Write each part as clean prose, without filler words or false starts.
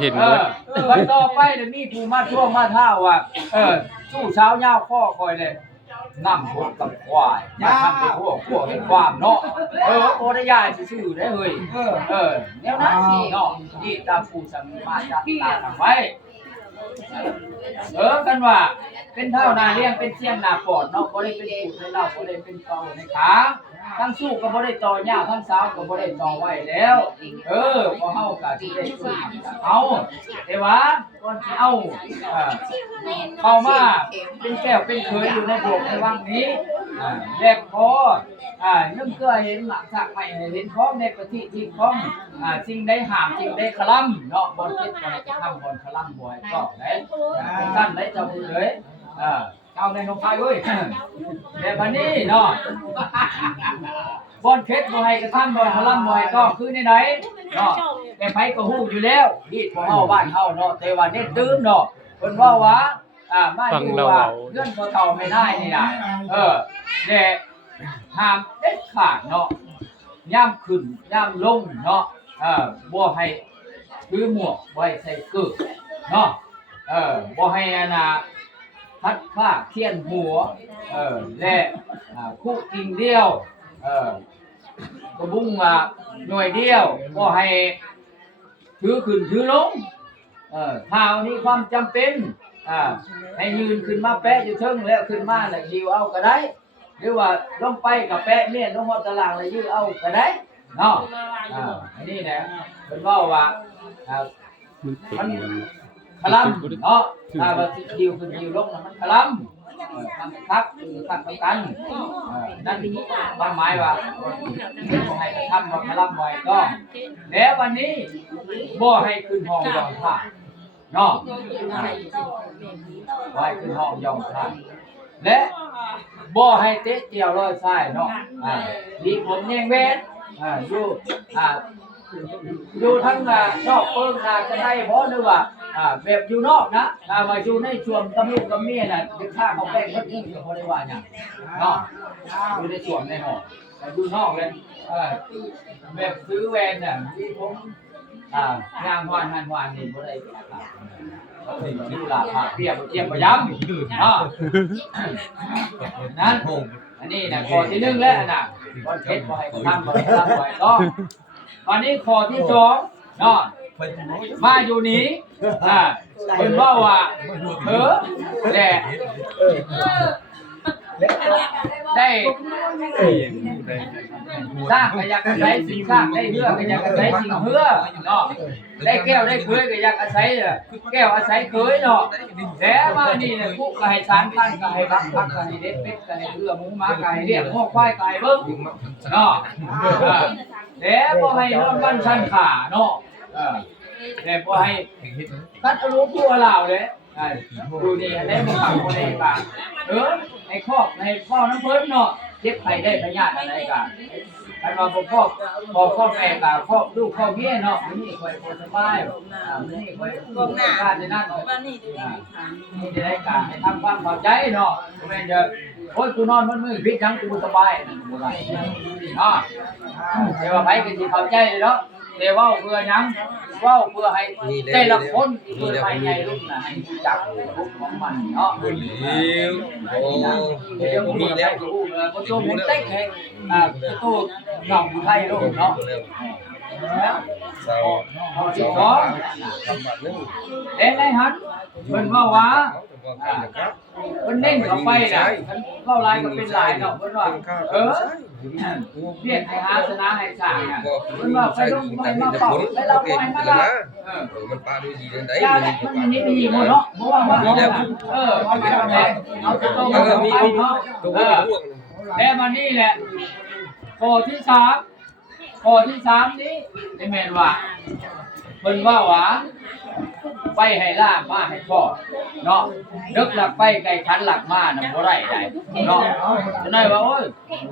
เห็น วันต่อไปเดี๋ยวนี้ผู้มาช่วงมาท่าว่าสู้เช้าเย้าข้อคอยเลยนั่งพวกกับควายอย่าทำเป็นพวกเห็นความเนาะโอได้ยายซื่อได้เฮ้ยแนวนั้นสิเนาะนี่ตามผู้สมิมาจัดตาทำไว้กันว่าเป็นเท่านาเลี้ยงเป็นเสี่ยงนาปอดเนาะบ่ได้เป็นปูดในเล่าบ่ได้เป็นเตาในขาทั้งสู้ก็บ่ได้ต่อยาวทั้งสาวก็บ่ได้ต่อไว้แล้วพอเฮาก็สิได้สู้เอาแต่ว่าก่อนสิเอาเข้ามาเป็นแก้วเป็นเคยอยู่ในโลกในวังนี้แลกพอยังเกือเห็นหลักจากใหม่เห็นของในประเทศที่ของสิ่งใดห้ามสิ่งใดคลำเนาะบ่คิดว่าจะทำบ่คลำบ่ก็ได้ท่านได้เจ้าผู้เลยเจ้าในนกพายเว้ยแต่บัดนี้เนาะบอนเพชรบ่ให้กระทำบ่คลำบ่ก็คือในไหนเนาะแต่ไผก็ฮู้อยู่แล้วที่บ่เฮาบ้านเฮาเนาะแต่ว่าเน้นตื่นเนาะเพิ่นว่ามาอยู่ว่าเรื่องบ่เฒ่าไม่ได้นี่น่ะแต่ห้ามเด็ดขาดเนาะย่ามขึ้นย่ามลงเนาะบ่ให้ถือหมวกไว้ใส่เกิดเนาะบ่ให้พัดผ้าเขียนหัวและคู่กิ่งเดียวกระบุ้งหน่วยเดียวบ่ให้ถือขึ้นถือลงถ้านี้ความจำเป็นให้ยืนขึ้นมาแปะอยู่เทิงแล้วขึ้นมาแล้วหิวเอาก็ได้หรือว่าลงไปกับแปะเนี่ยลงมาตารางแล้วยื้อเอาก็ได้เนาะอันนี้นะเพิ่นว่ามันคลำเนาะถ้าว่าหิวขึ้นหิวลงมันคลำทำคักคือคักกันนั่นความหมายว่าบ่ให้ทำว่าคลำบ่อยก็แล้ววันนี้บ่ให้ขึ้นห้องยองผ้าเนาะไว้ขึ้นห้องยองผ้าและบ่ให้เตะเกี่ยวรอยทรายเนาะดีผมแยงเว้นอยู่ทั้งนอกเปิ้งจะได้บ่หรือว่าแบบอยู่นอกนะถ้ามาอยู่ในช่วงกำลูกกำเมียน่ะจะฆ่าเขาแป้งคนอื่นก็บ่ได้ว่าหยังเนาะอยู่ในช่วงในห้องอยู่นอกเลยแบบซื้อแวนน่ะที่ผมงามหวานหันหวานนี่บ่ได้นี่ล่ะเปียกเทียบบ่ย้ำเนาะนั้นอันนี้น่ะข้อที่1แล้วน่ะบ่เฮ็ดบ่ให้ทำบ่ให้ทำบ่ต้องอันนี้ข้อที่2เนาะมาอยู่นี้เพิ่นว่าแหละได้สร้างก็อยากอาศัยสิ่งสร้างได้เรือก็อยากอาศัยสิ่งเรือเนาะได้แก้วได้เคยก็อยากอาศัยแก้วอาศัยเคยเนาะแต่มานี่เนี่ยคุกก็ให้สารพันก็ให้บักก็ให้เด็ดเป็ดก็ให้เรือหมูหมาก็ให้เรียกพวกควายก็ให้เบิ่งเนาะแต่บ่ให้นอนบ้านชั้นขาเนาะแต่บ่ให้ตัดอารมณ์ตัวลาวเลยดูนี่อันนี้บ่ฟังบ่ได้ป่ะให้ครอบให้พ่อน้ำเพิ่นเนาะเจ็บไข้ได้พยาธิอะไรกันคันว่าบ่ครอบแม่ก็ครอบลูกครอบเมียเนาะมื้อนี้ค่อยบ่สบายมื้อนี้ค่อยก้มหน้าในนั้นนี่ได้การให้ทำความเข้าใจเนาะแม่นจะโอ๊ยกูนอนมื้อพิษจังกูสบายนั่นบ่ได้เนาะแต่ว่าไผก็สิเข้าใจเนาะแต่เว้าเพื่อหยังเว้าเพื่อให้แต่ละคนที่เพิ่นไปใหญ่รุ่นน่ะให้รู้จักรูปของมันเนาะเดี๋ยวมีแล้วบ่โตมันเต็กให้โตเงาไทยลูกเนาะเอาสิเนาะแต่ในหันเพิ่นว่าเพิ่นเน้นเข้าไปน่ะเว้าหลายก็เป็นหลายเนาะเพิ่นว่าเรียกให้หาชนะให้สร้างน่ะเพิ่นว่าไปลงไปมาเป่าไปเราไปมาละมันปลาดูดีได้มันนี่มีหมดเนาะบ่ว่าว่าเอาไปเอาแหละเอาตัวไปเนาะแต่มานี่แหละข้อที่3นี้ไอ้แม่นว่าเพิ่นว่าไปให้ล่ามาให้พ่อเนาะนึกหลักไปไก่ขันหลักมาน่ะบ่ได้ได้เนาะจะได้ว่าโอ้ย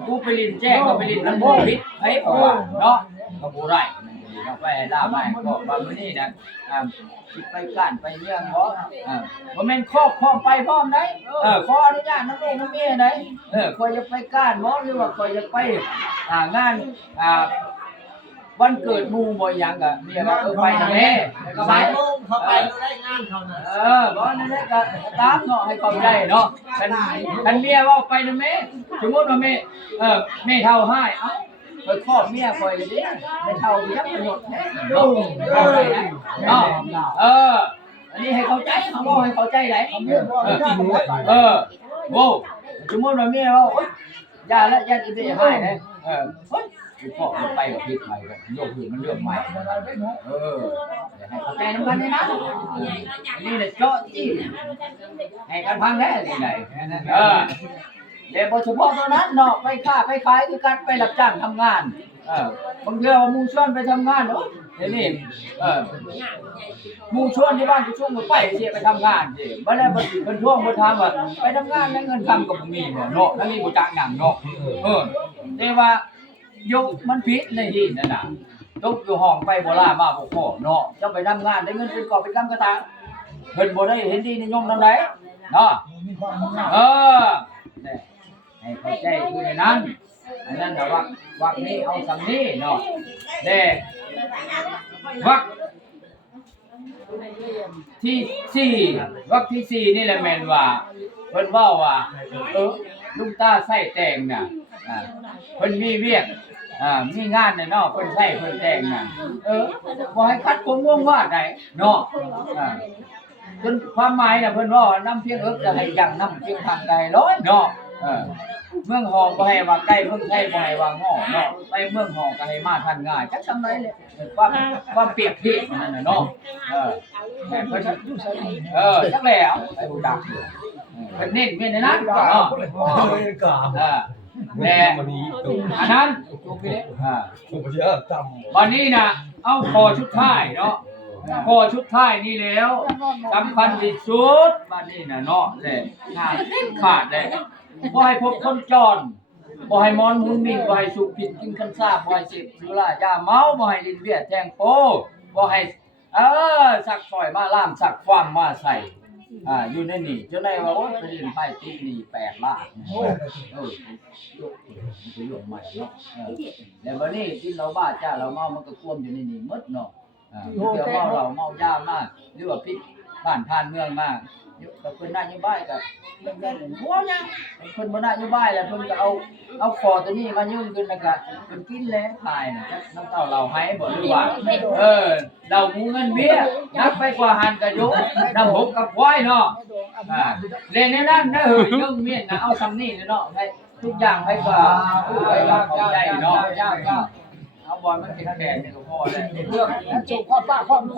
กูไปลินแจ้งก็ไปลินมันบ่ผิดไผก็ว่าเนาะก็บ่ได้ไปให้ล่ามาให้พ่อบางมื้อนี้น่ะสิไปก้านไปเรื่องบ่แม่นครอบไปพร้อมได้ขออนุญาตนำลูกนำเมียได้ขอยจะไปก้านบ่หรือว่าขอยจะไปงาน วันเกิดหมู่บ่หยังก็เมียว่าไปนะแม่ก็ไป โมงเขาไปได้งานเขาน่ะ บ่นั่นแหละก็ตามเนาะให้เข้าใจเนาะคันเมียเว้าไปนะแม่สมมุติว่าแม่แม่เฒ่าให้เอ้าไปครอบเมียข่อยเลยเด้ไม่เฒ่ายักประโยชน์แท้เนาะอันนี้ให้เข้าใจเขาบ่ให้เข้าใจไหนโว้สมมุติว่าเมียเว้าอย่าละอย่าสิได้ให้เด้เฮ้ยพ่อมันไปกับพิษใหม่ก็โยกอยู่มันเรื่องใหม่ให้เข้าใจนำกันนี่นะนี่แหละเจาะจี้ให้กันพังแน่นี่ไหนเดี๋ยวบ่เฉพาะเท่านั้นเนาะไปค้าไปขายคือกันไปรับจ้างทำงานบางเทื่อว่าหมู่ชวนไปทำงานเนาะเดี๋ยวนี้หมู่ชวนที่บ้านก็ช่วงบ่ไปสิไปทำงานสิบ่แล้วเพิ่นท่วงบ่ถามว่าไปทำงานแล้วเงินคำก็บ่มีเนาะนั่นนี่บ่จักหยังเนาะแต่ว่ายกมันผิดในที่นั่นน่ะตกอยู่ห้องไปบ่ล่ามาบ่พอเนาะเจ้าไปทำงานได้เงินเป็นกอบเป็นกำกระตาเพิ่นบ่ได้เห็นดีนิยมนำใดเนาะนี่ให้เข้าใจคือในนั้นอันนั้นน่ะวักนี้เอาสำนี้เนาะเด้วักที่4วักที่4นี่แหละแม่นว่าเพิ่นเว้าว่าลุงตาใส่แต่งน่ะเพิ่นมีเวียกมีงานน่ะเนาะเพิ่นใส่เพิ่นแต่งน่ะบ่ให้คัดผมวงว่าได้เนาะจนความหมายน่ะเพิ่นว่าน้ำเพียงจะให้ยังน้ำเพียงทางใดร้อยเนาะเมืองหอบ่ให้ว่าใกล้เมืองไทยบ่ให้ว่าง้อเนาะไปเมืองหอก็ให้มาทันง่ายจักซำไดเลยความเปรียบเทียบนั่นน่ะเนาะแต่เพิ่นจักแล้วไอ้ผู้ดักเพิ่นเน้นเนาะเนาะแต่อันนั้นจูบไปเลยวันนี้นะเอาคอชุดท้ายเนาะคอชุดท้ายนี่แล้วสำคัญที่สุดวันนี้นะเนาะเลยงานขาดเลยบ่ให้พบคนจรบ่ให้มอนมุนมิ่งบ่ให้สูบผิดกินคันซ่าบ่ให้เสพสุรายาเมาบ่ให้ลิ้นเวียดแทงโปบ่ให้สักฝอยมาล่ามสักความมาใส่อยู่ในนี่จนได้ว่าโอ๊ยไปเล่นไพ่ติดหนี้8 ล้านมันก็ยกใหม่เนาะแล้วบัดนี้กินเหล้าบ้าจ้าเหล้าเมามันก็ควมอยู่ในนี่หมดเนาะเดี๋ยวเมาเหล้าเมายามากหรือว่าพิษบ้านทานเมืองมากแต่เพิ่นนโยบายก็เป็นหัวยังเพิ่นบ่นโยบายแล้วเพิ่นก็เอาคอตัวนี้มายืมขึ้นแล้วก็เพิ่นกินแล้วตายน่ะน้ำเต้าเหล้าให้บ่หรือว่าเหล้าหมูเงินเบี้ยนับไปกว่าหันก็อยู่น้ำหกกับควายเนาะเล่นในนั้นนะเฮ้ยยังเมียนน่ะเอาซำนี้เนาะให้ทุกอย่างให้ก็เข้าใจเนาะเอาบอลมันกินแดดนี่ก็พอแล้วเรื่องจุกความป้าความโค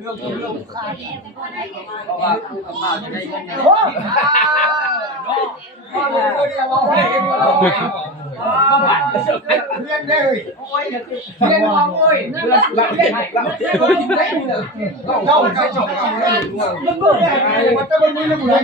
เรื่องขาดเพราะว่าคือกับมาจะได้เงินเนาะก็ผ่านเรียนเลยโอ้ยเรียนมองโอ้ยหลักเรียนเราใช้จบมันก็ได้มันจะมันมีเรื่องอะไร